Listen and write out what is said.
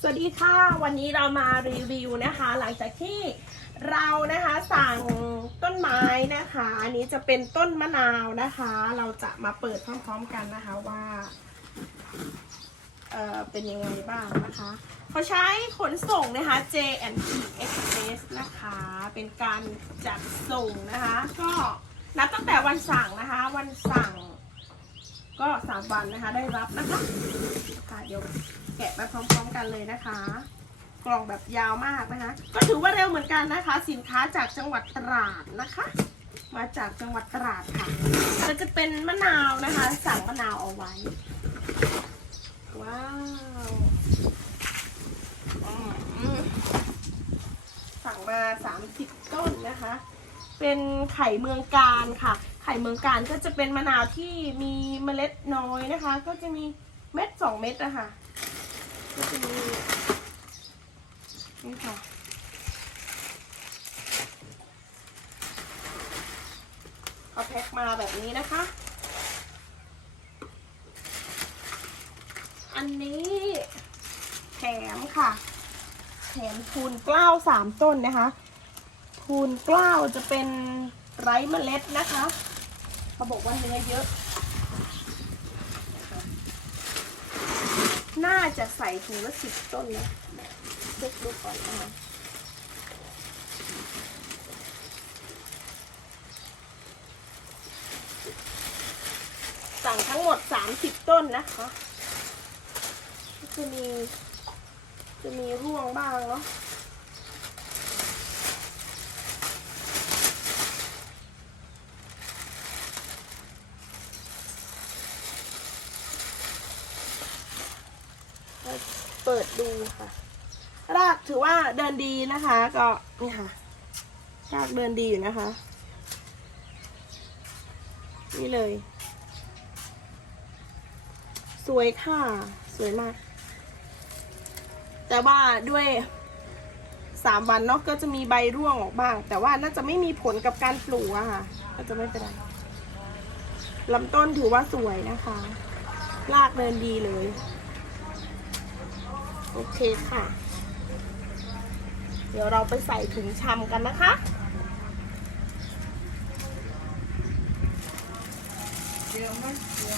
สวัสดีค่ะ วันนี้เรามารีวิวนะคะ หลังจากที่เรานะคะสั่งต้นไม้นะคะ อันนี้จะเป็นต้นมะนาวนะคะ เราจะมาเปิดพร้อมๆกันนะคะว่าเออเป็นยังไงบ้างนะคะเขาใช้ขนส่งนะคะ J&T Express นะคะ เป็นการจัดส่งนะคะ ก็นับตั้งแต่วันสั่งนะคะ วันสั่งก็สามวันนะคะได้รับนะคะค่ะเดี๋ยว แกะไปพร้อม ๆ กันเลยนะคะ กล่องแบบยาวมากนะคะ ก็ถือว่าเร็วเหมือนกันนะคะ สินค้าจากจังหวัดตราดนะคะ มาจากจังหวัดตราดค่ะก็จะเป็นมะนาวนะคะ สั่งมะนาวเอาไว้ ว้าวสั่งมา 30 ต้นนะคะ เป็นไข่เมืองการค่ะ ไข่เมืองการก็จะเป็นมะนาวที่มีเมล็ดน้อยนะคะ ก็จะมีเม็ดสองเม็ดอะคะ นี่ค่ะเอาแพ็คมาแบบนี้นะคะ อันนี้แถมค่ะ แถมทูนเกล้าสามต้นนะคะ ทูนเกล้าจะเป็นไร้เมล็ดนะคะ เขาบอกว่าเนื้อเยอะ น่า จะใส่ถุงละสิบต้นนะเช็คดูก่อนนะคะสั่งทั้งหมดสามสิบต้นนะคะจะมี จะมีร่วงบ้างเนาะ เปิดดูค่ะ รากถือว่าเดินดีนะคะ ก็นี่ค่ะ รากเดินดีอยู่นะคะ นี่เลย สวยค่ะ สวยมาก แต่ว่าด้วยสามวันเนาะก็จะมีใบร่วงออกบ้าง แต่ว่าน่าจะไม่มีผลกับการปลูกอะค่ะ ก็จะไม่เป็นไรลำต้นถือว่าสวยนะคะ รากเดินดีเลย โอเคค่ะ เดี๋ยวเราไปใส่ถุงชำกันนะคะ เยอะไหม